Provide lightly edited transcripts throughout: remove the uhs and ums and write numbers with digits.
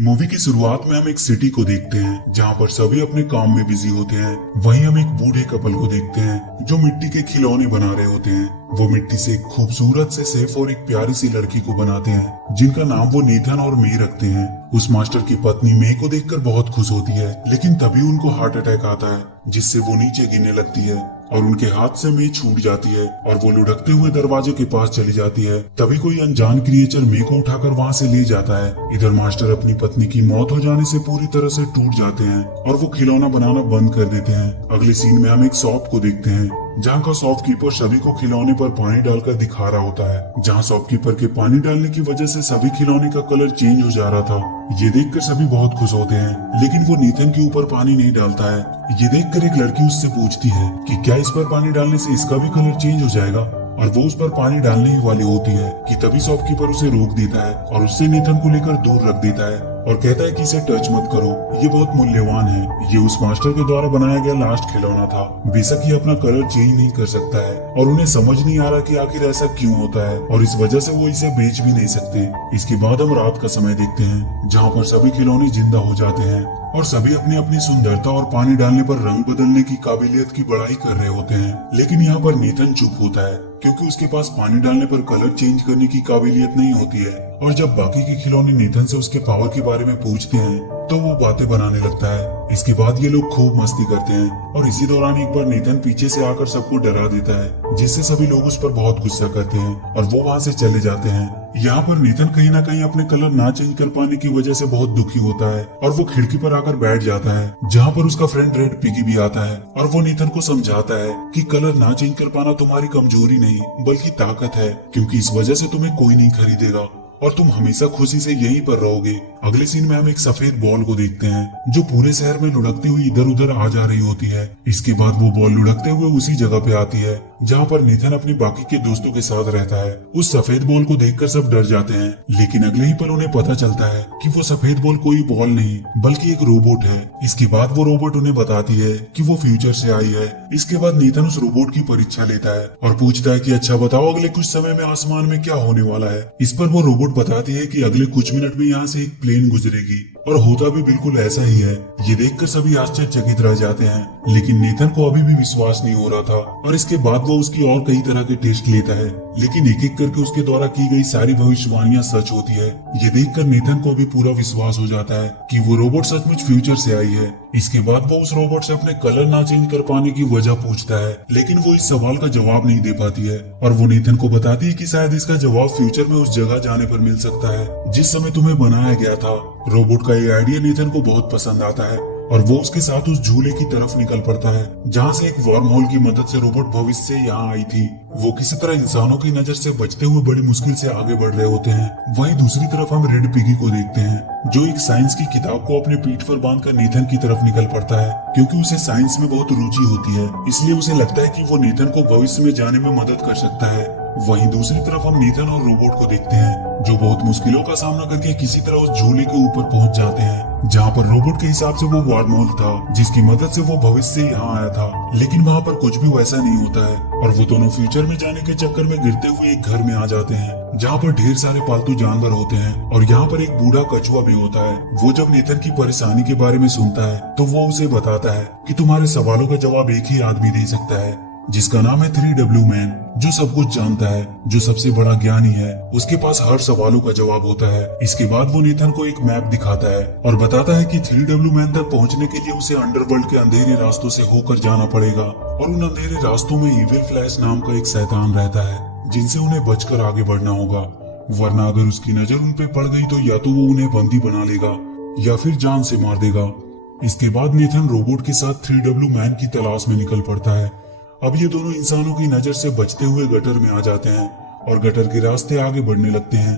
Movie की शुरुआत में हम एक सिटी को देखते हैं जहाँ पर सभी अपने काम में बिजी होते हैं। वहीं हम एक बूढ़े कपल को देखते हैं जो मिट्टी के खिलौने बना रहे होते हैं। वो मिट्टी से एक खूबसूरत से सेफ और एक प्यारी सी लड़की को बनाते हैं जिनका नाम वो नेथन और मे रखते हैं। उस मास्टर की पत्नी मे को देखकर बहुत खुश होती है, लेकिन तभी उनको हार्ट अटैक आता है जिससे वो नीचे गिरने लगती है और उनके हाथ से मे छूट जाती है और वो लुढ़कते हुए दरवाजे के पास चली जाती है। तभी कोई अनजान क्रिएचर मे को उठाकर वहाँ से ले जाता है। इधर मास्टर अपनी पत्नी की मौत हो जाने से पूरी तरह से टूट जाते हैं और वो खिलौना बनाना बंद कर देते हैं। अगले सीन में हम एक शॉप को देखते हैं जहाँ का शॉपकीपर सभी को खिलौने पर पानी डालकर दिखा रहा होता है। जहाँ शॉपकीपर के पानी डालने की वजह से सभी खिलौने का कलर चेंज हो जा रहा था। ये देखकर सभी बहुत खुश होते हैं, लेकिन वो नेथन के ऊपर पानी नहीं डालता है। ये देखकर एक लड़की उससे पूछती है कि क्या इस पर पानी डालने से इसका भी कलर चेंज हो जाएगा, और वो उस पर पानी डालने ही वाली होती है कि तभी शॉपकीपर उसे रोक देता है और उससे नेथन को लेकर दूर रख देता है और कहता है कि इसे टच मत करो, ये बहुत मूल्यवान है। ये उस मास्टर के द्वारा बनाया गया लास्ट खिलौना था। बेशक ये अपना कलर चेंज नहीं कर सकता है और उन्हें समझ नहीं आ रहा कि आखिर ऐसा क्यों होता है, और इस वजह से वो इसे बेच भी नहीं सकते। इसके बाद हम रात का समय देखते हैं जहाँ पर सभी खिलौने जिंदा हो जाते हैं और सभी अपनी अपनी सुंदरता और पानी डालने पर रंग बदलने की काबिलियत की बड़ाई कर रहे होते हैं। लेकिन यहाँ पर नेथन चुप होता है क्योंकि उसके पास पानी डालने पर कलर चेंज करने की काबिलियत नहीं होती है। और जब बाकी के खिलौने नेथन से उसके पावर के बारे में पूछते हैं तो वो बातें बनाने लगता है। इसके बाद ये लोग खूब मस्ती करते हैं और इसी दौरान एक बार नेथन पीछे से आकर सबको डरा देता है, जिससे सभी लोग उस पर बहुत गुस्सा करते हैं और वो वहाँ से चले जाते हैं। यहाँ पर नेथन कहीं ना कहीं अपने कलर ना चेंज कर पाने की वजह से बहुत दुखी होता है और वो खिड़की पर आकर बैठ जाता है, जहाँ पर उसका फ्रेंड रेड पिगी भी आता है और वो नेथन को समझाता है कि कलर ना चेंज कर पाना तुम्हारी कमजोरी नहीं बल्कि ताकत है, क्योंकि इस वजह से तुम्हें कोई नहीं खरीदेगा और तुम हमेशा खुशी से यहीं पर रहोगे। अगले सीन में हम एक सफेद बॉल को देखते हैं जो पूरे शहर में लुढ़कती हुई इधर उधर आ जा रही होती है। इसके बाद वो बॉल लुढ़कते हुए उसी जगह पे आती है जहाँ पर नेथन अपने बाकी के दोस्तों के साथ रहता है। उस सफेद बॉल को देखकर सब डर जाते हैं, लेकिन अगले ही पल उन्हें पता चलता है कि वो सफेद बॉल कोई बॉल नहीं बल्कि एक रोबोट है। इसके बाद वो रोबोट उन्हें बताती है कि वो फ्यूचर से आई है। इसके बाद नेथन उस रोबोट की परीक्षा लेता है और पूछता है कि अच्छा बताओ अगले कुछ समय में आसमान में क्या होने वाला है। इस पर वो रोबोट बताती है कि अगले कुछ मिनट में यहाँ से एक प्लेन गुजरेगी, और होता भी बिल्कुल ऐसा ही है। ये देखकर सभी आश्चर्यचकित रह जाते हैं, लेकिन नेथन को अभी भी विश्वास नहीं हो रहा था और इसके बाद वो उसकी और कई तरह के टेस्ट लेता है, लेकिन एक एक करके उसके द्वारा की गई सारी भविष्यवाणियां सच होती है। ये देखकर नेथन को भी पूरा विश्वास हो जाता है कि वो रोबोट सचमुच फ्यूचर से आई है। इसके बाद वो उस रोबोट से अपने कलर ना चेंज कर पाने की वजह पूछता है, लेकिन वो इस सवाल का जवाब नहीं दे पाती है और वो नेथन को बताती है कि शायद इसका जवाब फ्यूचर में उस जगह जाने पर मिल सकता है जिस समय तुम्हें बनाया गया था। रोबोट का ये आइडिया नेथन को बहुत पसंद आता है और वो उसके साथ उस झूले की तरफ निकल पड़ता है जहाँ से एक वर्म होल की मदद से रोबोट भविष्य से यहाँ आई थी। वो किसी तरह इंसानों की नजर से बचते हुए बड़ी मुश्किल से आगे बढ़ रहे होते हैं। वहीं दूसरी तरफ हम रेड पिगी को देखते हैं जो एक साइंस की किताब को अपने पीठ पर बांधकर नेथन की तरफ निकल पड़ता है, क्योंकि उसे साइंस में बहुत रुचि होती है। इसलिए उसे लगता है कि वो नेथन को भविष्य में जाने में मदद कर सकता है। वहीं दूसरी तरफ हम नेथन और रोबोट को देखते हैं जो बहुत मुश्किलों का सामना करके किसी तरह उस झूले के ऊपर पहुंच जाते हैं, जहां पर रोबोट के हिसाब से वो वार्म होल था जिसकी मदद से वो भविष्य से यहाँ आया था। लेकिन वहाँ पर कुछ भी वैसा नहीं होता है और वो दोनों फ्यूचर में जाने के चक्कर में गिरते हुए एक घर में आ जाते हैं जहाँ पर ढेर सारे पालतू जानवर होते हैं और यहाँ पर एक बूढ़ा कछुआ भी होता है। वो जब नेथन की परेशानी के बारे में सुनता है तो वो उसे बताता है कि तुम्हारे सवालों का जवाब एक ही आदमी दे सकता है जिसका नाम है 3W मैन, जो सब कुछ जानता है, जो सबसे बड़ा ज्ञानी है। उसके पास हर सवालों का जवाब होता है। इसके बाद वो नेथन को एक मैप दिखाता है और बताता है कि 3W मैन तक पहुंचने के लिए उसे अंडरवर्ल्ड के अंधेरे रास्तों से होकर जाना पड़ेगा और उन अंधेरे रास्तों में इविल फ्लैश नाम का एक शैतान रहता है जिनसे उन्हें बचकर आगे बढ़ना होगा, वरना अगर उसकी नजर उन पे पड़ गई तो या तो वो उन्हें बंदी बना लेगा या फिर जान से मार देगा। इसके बाद नेथन रोबोट के साथ 3W मैन की तलाश में निकल पड़ता है। अब ये दोनों इंसानों की नजर से बचते हुए गटर में आ जाते हैं और गटर के रास्ते आगे बढ़ने लगते हैं।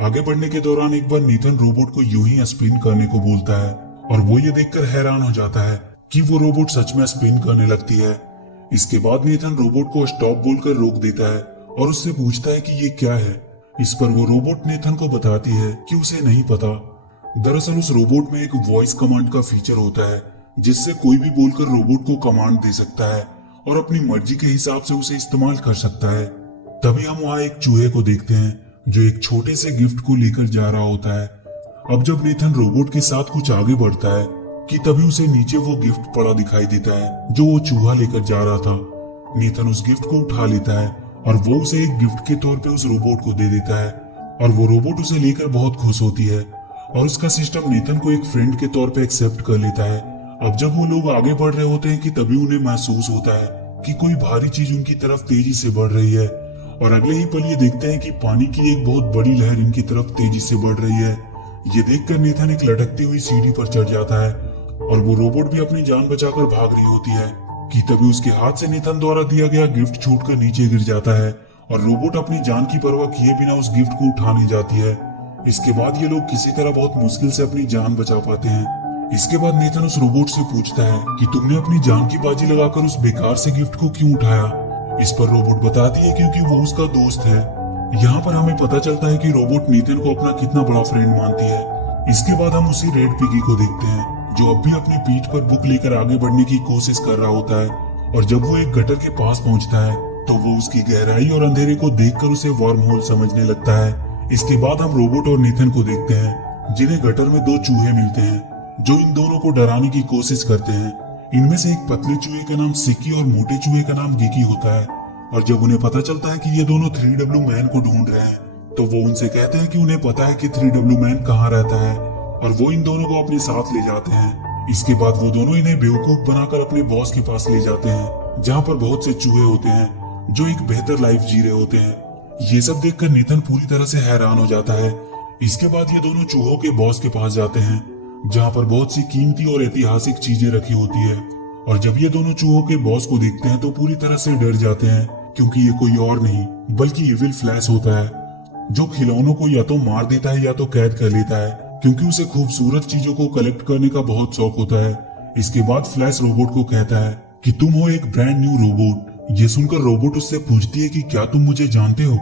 आगे बढ़ने के दौरान एक बार नेथन रोबोट को यूं ही स्पिन करने को बोलता है और वो ये देखकर हैरान हो जाता है कि वो रोबोट सच में स्पिन करने लगती है। इसके बाद नेथन रोबोट को स्टॉप बोलकर रोक देता है और उससे पूछता है कि ये क्या है। इस पर वो रोबोट नेथन को बताती है कि उसे नहीं पता। दरअसल उस रोबोट में एक वॉइस कमांड का फीचर होता है जिससे कोई भी बोलकर रोबोट को कमांड दे सकता है और अपनी मर्जी के हिसाब से उसे इस्तेमाल कर सकता है। तभी हम वहाँ एक चूहे को देखते हैं जो एक छोटे से गिफ्ट को लेकर जा रहा होता है। अब जब नेथन रोबोट के साथ कुछ आगे बढ़ता है कि तभी उसे नीचे वो गिफ्ट पड़ा दिखाई देता है जो वो चूहा लेकर जा रहा था। नेथन उस गिफ्ट को उठा लेता है और वो उसे एक गिफ्ट के तौर पे उस रोबोट को दे देता है और वो रोबोट उसे लेकर बहुत खुश होती है और उसका सिस्टम नेथन को एक फ्रेंड के तौर पे एक्सेप्ट कर लेता है। अब जब वो लोग आगे बढ़ रहे होते हैं कि तभी उन्हें महसूस होता है कि कोई भारी चीज उनकी तरफ तेजी से बढ़ रही है और अगले ही पल ये देखते हैं कि पानी की एक बहुत बड़ी लहर इनकी तरफ तेजी से बढ़ रही है। ये देखकर नेथन एक लटकती हुई सीढ़ी पर चढ़ जाता है और वो रोबोट भी अपनी जान बचाकर भाग रही होती है कि तभी उसके हाथ से नेथन द्वारा दिया गया गिफ्ट छूटकर नीचे गिर जाता है और रोबोट अपनी जान की परवाह किए बिना उस गिफ्ट को उठाने जाती है। इसके बाद ये लोग किसी तरह बहुत मुश्किल से अपनी जान बचा पाते हैं। इसके बाद नेथन उस रोबोट से पूछता है कि तुमने अपनी जान की बाजी लगाकर उस बेकार से गिफ्ट को क्यों उठाया। इस पर रोबोट बताती है क्योंकि वो उसका दोस्त है। यहाँ पर हमें पता चलता है कि रोबोट नेथन को अपना कितना बड़ा फ्रेंड मानती है। इसके बाद हम उसी रेड पिगी को देखते हैं जो अब भी अपनी पीठ पर बुक लेकर आगे बढ़ने की कोशिश कर रहा होता है और जब वो एक गटर के पास पहुंचता है तो वो उसकी गहराई और अंधेरे को देखकर उसे वर्म होल समझने लगता है। इसके बाद हम रोबोट और नेथन को देखते हैं जिन्हें गटर में दो चूहे मिलते हैं जो इन दोनों को डराने की कोशिश करते हैं। इनमें से एक पतले चूहे का नाम सिक्की और मोटे चूहे का नाम गिकी होता है और जब उन्हें पता चलता है कि ये दोनों 3W मैन को ढूंढ रहे हैं तो वो उनसे कहते हैं कि उन्हें पता है कि 3W मैन कहाँ रहता है और वो इन दोनों को अपने साथ ले जाते हैं। इसके बाद वो दोनों इन्हें बेवकूफ बनाकर अपने बॉस के पास ले जाते हैं जहाँ पर बहुत से चूहे होते हैं जो एक बेहतर लाइफ जी रहे होते हैं। ये सब देखकर नेथन पूरी तरह से हैरान हो जाता है। इसके बाद ये दोनों चूहों के बॉस के पास जाते हैं जहाँ पर बहुत सी कीमती और ऐतिहासिक चीजें रखी होती है और जब ये दोनों चूहों के बॉस को देखते हैं तो पूरी तरह से डर जाते हैं क्योंकि ये कोई और नहीं बल्कि इविल फ्लैश होता है जो खिलौनों को या तो मार देता है या तो कैद कर लेता है क्योंकि उसे खूबसूरत चीजों को कलेक्ट करने का बहुत शौक होता है। इसके बाद फ्लैश रोबोट को कहता है कि तुम हो एक ब्रांड न्यू रोबोट। ये सुनकर रोबोट उससे पूछती है कि क्या तुम मुझे जानते हो।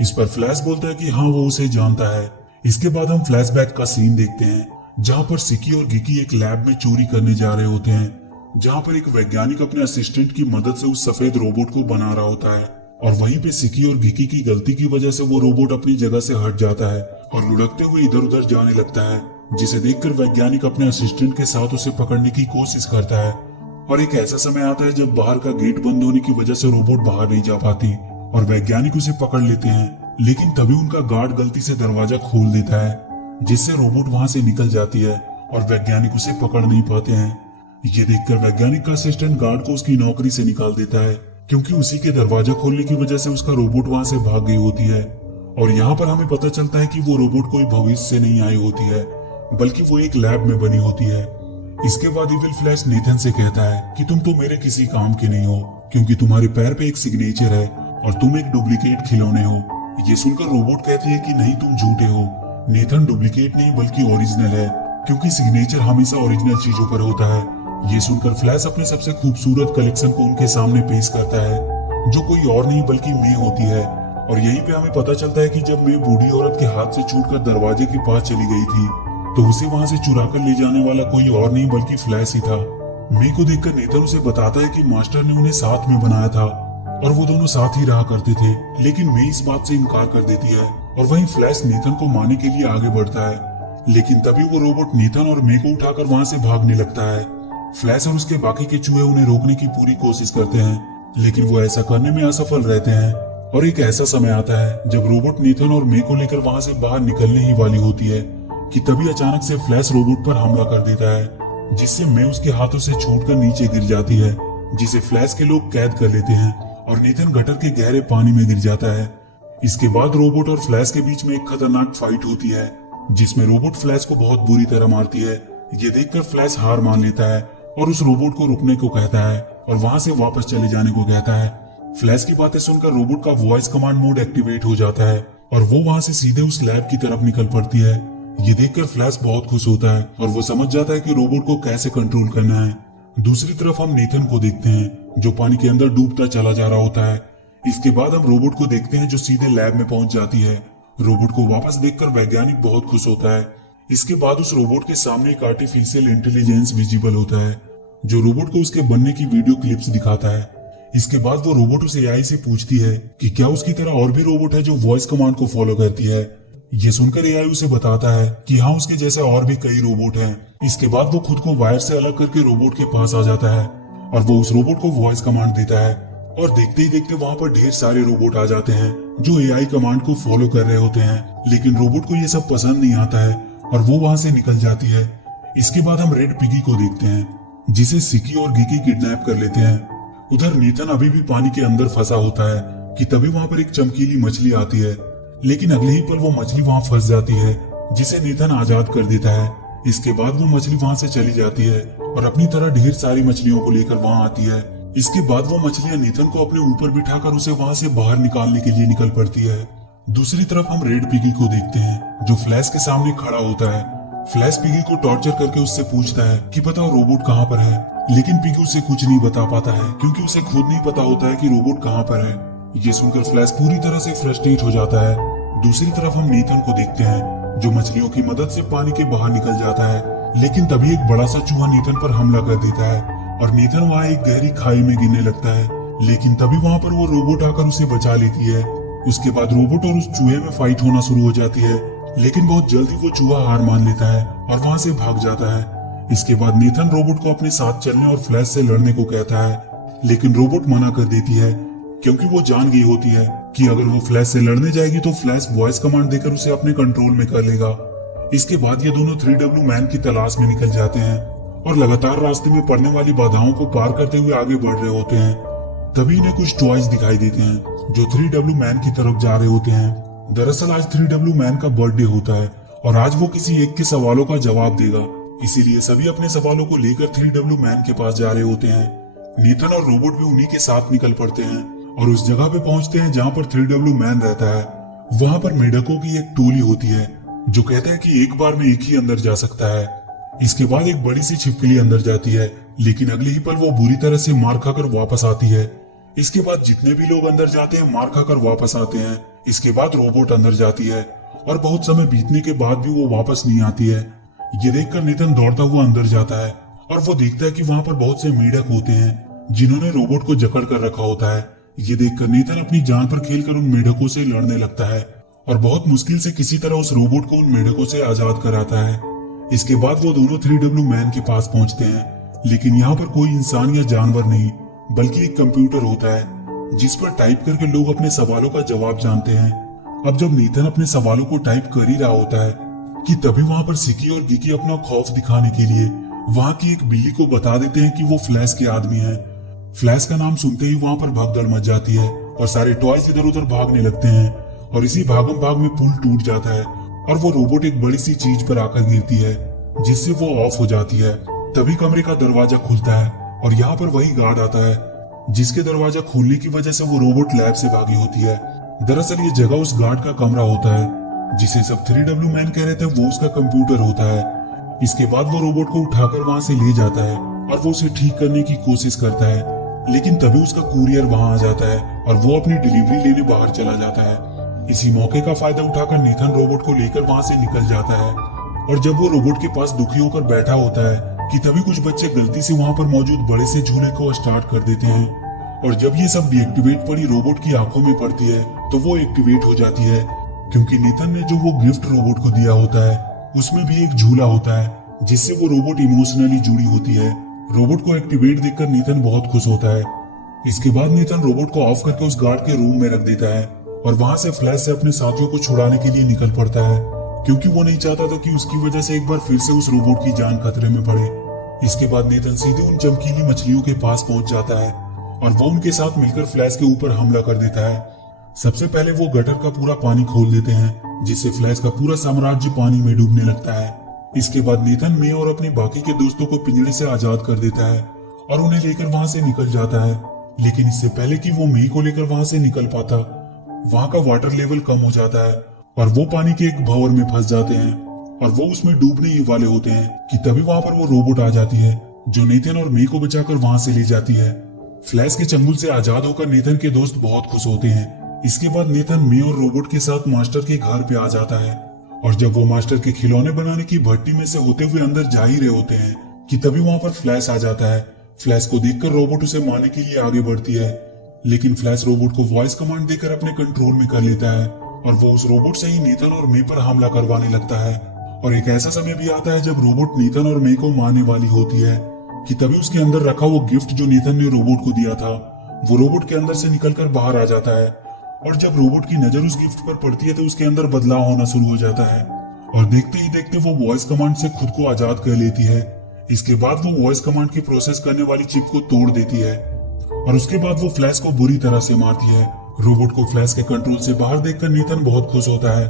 इस पर फ्लैश बोलता है कि हाँ वो उसे जानता है। इसके बाद हम फ्लैशबैक का सीन देखते हैं जहाँ पर सिकी और गिकी एक लैब में चोरी करने जा रहे होते हैं जहाँ पर एक वैज्ञानिक अपने असिस्टेंट की मदद से उस सफेद रोबोट को बना रहा होता है और वहीं पे सिकी और गिकी की गलती की वजह से वो रोबोट अपनी जगह से हट जाता है और लुढ़कते हुए इधर उधर जाने लगता है जिसे देखकर वैज्ञानिक अपने असिस्टेंट के साथ उसे पकड़ने की कोशिश करता है। और एक ऐसा समय आता है जब बाहर का गेट बंद होने की वजह से रोबोट बाहर नहीं जा पाती और वैज्ञानिक उसे पकड़ लेते हैं लेकिन तभी उनका गार्ड गलती से दरवाजा खोल देता है जिससे रोबोट वहां से निकल जाती है और वैज्ञानिक उसे पकड़ नहीं पाते हैं। ये देखकर वैज्ञानिक का असिस्टेंट गार्ड को उसकी नौकरी से निकाल देता है क्योंकि उसी के दरवाजा खोलने की वजह से उसका रोबोट वहां से भाग गई होती है। और यहाँ पर हमें पता चलता है कि वो रोबोट कोई भविष्य से नहीं आई होती है बल्कि वो एक लैब में बनी होती है। इसके बाद इविल फ्लैश नेथन से कहता है कि तुम तो मेरे किसी काम के नहीं हो क्योंकि तुम्हारे पैर पे एक सिग्नेचर है और तुम एक डुप्लीकेट खिलौने हो। ये सुनकर रोबोट कहती है कि नहीं तुम झूठे हो, नेथन डुप्लीकेट नहीं बल्कि ओरिजिनल है क्योंकि सिग्नेचर हमेशा ओरिजिनल चीजों पर होता है। ये सुनकर फ्लैश अपने सबसे खूबसूरत कलेक्शन को उनके सामने पेश करता है जो कोई और नहीं बल्कि मे होती है। और यहीं पे हमें पता चलता है कि जब मे बूढ़ी औरत के हाथ से छूटकर दरवाजे के पास चली गई थी तो उसे वहां से चुरा कर ले जाने वाला कोई और नहीं बल्कि फ्लैश ही था। मे को देखकर नेथन उसे बताता है कि मास्टर ने उन्हें साथ में बनाया था और वो दोनों साथ ही रहा करते थे लेकिन मे इस बात से इनकार कर देती है और वहीं फ्लैश नेथन को मारने के लिए आगे बढ़ता है लेकिन तभी वो रोबोट नेथन और मे को उठाकर वहां से भागने लगता है। फ्लैश और उसके बाकी के चूहे उन्हें रोकने की पूरी कोशिश करते हैं लेकिन वो ऐसा करने में असफल रहते हैं। और एक ऐसा समय आता है जब रोबोट नेथन और मे को लेकर वहां से बाहर निकलने ही वाली होती है कि तभी अचानक से फ्लैश रोबोट पर हमला कर देता है जिससे मे उसके हाथों से छूटकर नीचे गिर जाती है जिसे फ्लैश के लोग कैद कर लेते हैं और नेथन गटर के गहरे पानी में गिर जाता है। इसके बाद रोबोट और फ्लैश के बीच में एक खतरनाक फाइट होती है जिसमें रोबोट फ्लैश को बहुत बुरी तरह मारती है। ये देखकर फ्लैश हार मान लेता है और उस रोबोट को रुकने को कहता है और वहां से वापस चले जाने को कहता है। फ्लैश की बातें सुनकर रोबोट का वॉइस कमांड मोड एक्टिवेट हो जाता है और वो वहां से सीधे उस लैब की तरफ निकल पड़ती है। ये देखकर फ्लैश बहुत खुश होता है और वो समझ जाता है कि रोबोट को कैसे कंट्रोल करना है। दूसरी तरफ हम नेथन को देखते हैं जो पानी के अंदर डूबता चला जा रहा होता है। इसके बाद हम रोबोट को देखते हैं जो सीधे लैब में पहुंच जाती है। रोबोट को वापस देखकर वैज्ञानिक बहुत खुश होता है। इसके बाद उस रोबोट के सामने एक आर्टिफिशियल इंटेलिजेंस विजिबल होता है जो रोबोट को उसके बनने की वीडियो क्लिप्स दिखाता है। इसके बाद वो रोबोट उस एआई से पूछती है कि क्या उसकी तरह और भी रोबोट है जो वॉइस कमांड को फॉलो करती है। ये सुनकर एआई उसे बताता है कि हाँ, उसके जैसे और भी कई रोबोट हैं। इसके बाद वो खुद को वायर से अलग करके रोबोट के पास आ जाता है और वो उस रोबोट को वॉइस कमांड देता है और देखते ही देखते वहां पर ढेर सारे रोबोट आ जाते हैं जो एआई कमांड को फॉलो कर रहे होते हैं। लेकिन रोबोट को ये सब पसंद नहीं आता है और वो वहां से निकल जाती है। इसके बाद हम रेड पिगी को देखते हैं जिसे सिकी और गिकी किडनैप कर लेते हैं। उधर नेथन अभी भी पानी के अंदर फंसा होता है कि तभी वहां पर एक चमकीली मछली आती है, लेकिन अगले ही पल वो मछली वहां फंस जाती है जिसे नेथन आजाद कर देता है। इसके बाद वो मछली वहां से चली जाती है और अपनी तरह ढेर सारी मछलियों को लेकर वहां आती है। इसके बाद वो मछलियां नेथन को अपने ऊपर बिठाकर उसे वहां से बाहर निकालने के लिए निकल पड़ती है। दूसरी तरफ हम रेड पिगी को देखते हैं जो फ्लैश के सामने खड़ा होता है। फ्लैश पिगी को टॉर्चर करके उससे पूछता है कि बताओ रोबोट कहाँ पर है, लेकिन पिगी उसे कुछ नहीं बता पाता है क्योंकि उसे खुद नहीं पता होता है कि रोबोट कहाँ पर है। ये सुनकर फ्लैश पूरी तरह से फ्रस्ट्रेट हो जाता है। दूसरी तरफ हम नेथन को देखते हैं जो मछलियों की मदद से पानी के बाहर निकल जाता है, लेकिन तभी एक बड़ा सा चूहा नेथन पर हमला कर देता है और नेथन वहाँ एक गहरी खाई में गिरने लगता है। लेकिन तभी वहाँ पर वो रोबोट आकर उसे बचा लेती है। उसके बाद रोबोट और उस चूहे में फाइट होना शुरू हो जाती है, लेकिन बहुत जल्दी वो चूहा हार मान लेता है और वहाँ से भाग जाता है। इसके बाद नेथन रोबोट को अपने साथ चलने और फ्लैश से लड़ने को कहता है, लेकिन रोबोट मना कर देती है क्योंकि वो जान गई होती है कि अगर वो फ्लैश से लड़ने जाएगी तो फ्लैश वॉइस कमांड देकर उसे अपने कंट्रोल में कर लेगा। इसके बाद ये दोनों 3W मैन की तलाश में निकल जाते हैं और लगातार रास्ते में पड़ने वाली बाधाओं को पार करते हुए आगे बढ़ रहे होते हैं। तभी इन्हें कुछ टॉयज दिखाई देते हैं जो 3W मैन की तरफ जा रहे होते हैं। दरअसल आज 3W मैन का बर्थडे होता है और आज वो किसी एक के सवालों का जवाब देगा, इसीलिए सभी अपने सवालों को लेकर 3W मैन के पास जा रहे होते हैं। नेथन और रोबोट भी उन्हीं के साथ निकल पड़ते हैं और उस जगह पे पहुंचते हैं जहां पर 3W मैन रहता है। वहां पर मेढकों की एक टोली होती है जो कहता है कि एक बार में एक ही अंदर जा सकता है। इसके बाद एक बड़ी सी छिपकली अंदर जाती है, लेकिन अगले ही पल वो बुरी तरह से मार खाकर वापस आती है। इसके बाद जितने भी लोग अंदर जाते हैं मार खाकर वापस आते हैं। इसके बाद रोबोट अंदर जाती है और बहुत समय बीतने के बाद भी वो वापस नहीं आती है। ये देखकर नेथन दौड़ता हुआ अंदर जाता है और वो देखता है कि वहां पर बहुत से मेढक होते हैं जिन्होंने रोबोट को जकड़ कर रखा होता है। ये देखकर नेथन अपनी जान पर खेलकर उन मेढकों से लड़ने लगता है और बहुत मुश्किल से किसी तरह उस रोबोट को उन मेढकों से आजाद कराता है। इसके बाद वो दोनों 3W मैन के पास पहुंचते हैं, लेकिन यहाँ पर कोई इंसान या जानवर नहीं बल्कि एक कंप्यूटर होता है जिस पर टाइप करके लोग अपने सवालों का जवाब जानते हैं। अब जब नेथन अपने सवालों को टाइप कर ही रहा होता है कि तभी वहां पर सिकी और गिकी अपना खौफ दिखाने के लिए वहां की एक बिल्ली को बता देते हैं कि वो फ्लैश के आदमी है। फ्लैश का नाम सुनते ही वहां पर भगदड़ मच जाती है और सारे टॉयज इधर उधर भागने लगते हैं और इसी भागम भाग में पुल टूट जाता है और वो रोबोट एक बड़ी सी चीज पर आकर गिरती है जिससे वो ऑफ हो जाती है। तभी कमरे का दरवाजा खुलता है और यहाँ पर वही गार्ड आता है जिसके दरवाजा खोलने की वजह से वो रोबोट लैब से भागी होती है। दरअसल ये जगह उस गार्ड का कमरा होता है जिसे सब 3W मैन कह रहे थे वो उसका कंप्यूटर होता है। इसके बाद वो रोबोट को उठाकर वहां से ले जाता है और वो उसे ठीक करने की कोशिश करता है, लेकिन तभी उसका कुरियर वहां आ जाता है और वो अपनी डिलीवरी लेने बाहर चला जाता है। इसी मौके का फायदा उठाकर नेथन रोबोट को लेकर वहां से निकल जाता है और जब वो रोबोट के पास दुखी होकर बैठा होता है कि तभी कुछ बच्चे गलती से वहां पर मौजूद बड़े से झूले को स्टार्ट कर देते हैं और जब ये सब डीएक्टिवेट पड़ी रोबोट की आंखों में पड़ती है तो वो एक्टिवेट हो जाती है क्योंकि नेथन ने जो वो गिफ्ट रोबोट को दिया होता है उसमें भी एक झूला होता है जिससे वो रोबोट इमोशनली जुड़ी होती है। रोबोट को एक्टिवेट देखकर नेथन बहुत खुश होता है। इसके बाद नेथन रोबोट को ऑफ करके उस गार्ड के रूम में रख देता है और वहां से फ्लैश से अपने साथियों को छुड़ाने के लिए निकल पड़ता है क्योंकि वो नहीं चाहता था कि उसकी वजह से एक बार फिर से उस रोबोट की जान खतरे में पड़े। इसके बाद नेथन सीधे उन चमकीली मछलियों के पास पहुंच जाता है और वो उनके साथ मिलकर फ्लैश के ऊपर हमला कर देता है। सबसे पहले वो गटर का पूरा पानी खोल देते हैं जिससे फ्लैश का पूरा साम्राज्य पानी में डूबने लगता है। इसके बाद नेथन मे और अपने बाकी के दोस्तों को पिंजरे से आजाद कर देता है और उन्हें लेकर वहां से निकल जाता है, लेकिन इससे पहले कि वो मे को लेकर वहां से निकल पाता वहां का वाटर लेवल कम हो जाता है और वो पानी के एक भंवर में फंस जाते हैं और वो उसमें डूबने ही वाले होते हैं कि तभी वहां पर वो रोबोट आ जाती है जो नेथन और मे को बचाकर वहां से ले जाती है। फ्लैश के चंगुल से आजाद होकर नेथन के दोस्त बहुत खुश होते हैं। इसके बाद नेथन मे और रोबोट के साथ मास्टर के घर पे आ जाता है और जब वो मास्टर के खिलौने बनाने की भट्टी में से होते हुए अंदर जा ही रहे होते हैं कि तभी वहां पर फ्लैश आ जाता है। फ्लैश को देखकर रोबोट उसे मारने के लिए आगे बढ़ती है, लेकिन फ्लैश रोबोट को वॉइस कमांड देकर अपने कंट्रोल में कर लेता है और वो उस रोबोट से ही नीथन और मे पर हमला करवाने लगता है। और एक ऐसा समय भी आता है जब रोबोट नीथन और मे को मारने वाली होती है कि तभी उसके अंदर रखा वो गिफ्ट जो नीथन ने रोबोट को दिया था वो रोबोट के अंदर से निकलकर बाहर आ जाता है। और जब रोबोट की नजर उस गिफ्ट पर पड़ती है तो उसके अंदर बदलाव होना शुरू हो जाता है और देखते ही देखते वो वॉइस कमांड से खुद को आजाद कर लेती है। इसके बाद वो वॉइस कमांड की प्रोसेस करने वाली चिप को तोड़ देती है और उसके बाद वो फ्लैश को बुरी तरह से मारती है। रोबोट को फ्लैश के कंट्रोल से बाहर देखकर नीथन बहुत खुश होता है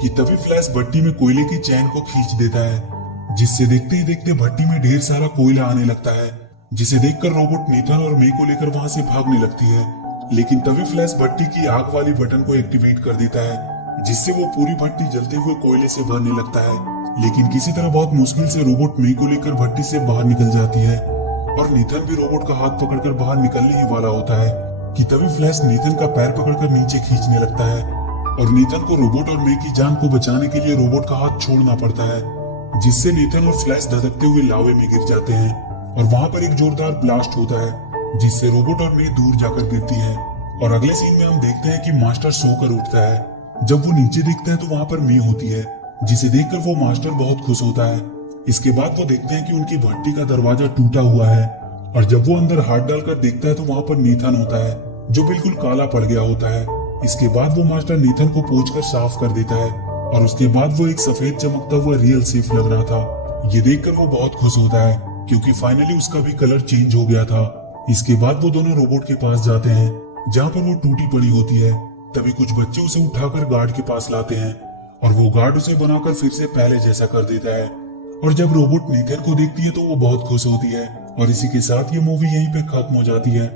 कि तभी फ्लैश भट्टी में कोयले की चैन को खींच देता है, जिससे देखते ही देखते भट्टी में ढेर सारा कोयला आने लगता है, जिसे देखकर रोबोट नीथन और मे को लेकर वहां से भागने लगती है। लेकिन तभी फ्लैश भट्टी की आग वाली बटन को एक्टिवेट कर देता है, जिससे वो पूरी भट्टी जलते हुए कोयले से भरने लगता है। लेकिन किसी तरह बहुत मुश्किल से रोबोट मे को लेकर भट्टी से बाहर निकल जाती है और नीथन भी रोबोट का हाथ पकड़कर बाहर निकलने ही वाला होता है कि तभी फ्लैश नीथन का पैर पकड़कर नीचे खींचने लगता है और नीथन को रोबोट और मे की जान को बचाने के लिए रोबोट का हाथ छोड़ना पड़ता है, जिससे नीथन और फ्लैश धधकते हुए लावे में गिर जाते हैं और वहां पर एक जोरदार ब्लास्ट होता है, जिससे रोबोट और मे दूर जाकर गिरती है। और अगले सीन में हम देखते हैं कि मास्टर सोकर उठता है। जब वो नीचे देखता है तो वहां पर मे होती है, जिसे देखकर वो मास्टर बहुत खुश होता है। इसके बाद वो देखते हैं कि उनकी भट्टी का दरवाजा टूटा हुआ है और जब वो अंदर हाथ डालकर देखता है तो वहां पर नीथन होता है जो बिल्कुल काला पड़ गया होता है। इसके बाद वो मास्टर नीथन को पोंछकर साफ कर देता है और उसके बाद वो एक सफेद चमकता हुआ रियल सेफ लग रहा था। ये देखकर वो बहुत खुश होता है क्योंकि फाइनली उसका भी कलर चेंज हो गया था। इसके बाद वो दोनों रोबोट के पास जाते हैं जहाँ पर वो टूटी पड़ी होती है। तभी कुछ बच्चे उसे उठाकर गार्ड के पास लाते हैं और वो गार्ड उसे बनाकर फिर से पहले जैसा कर देता है। और जब रोबोट नीथन को देखती है तो वो बहुत खुश होती है। और इसी के साथ ये मूवी यहीं पे खत्म हो जाती है।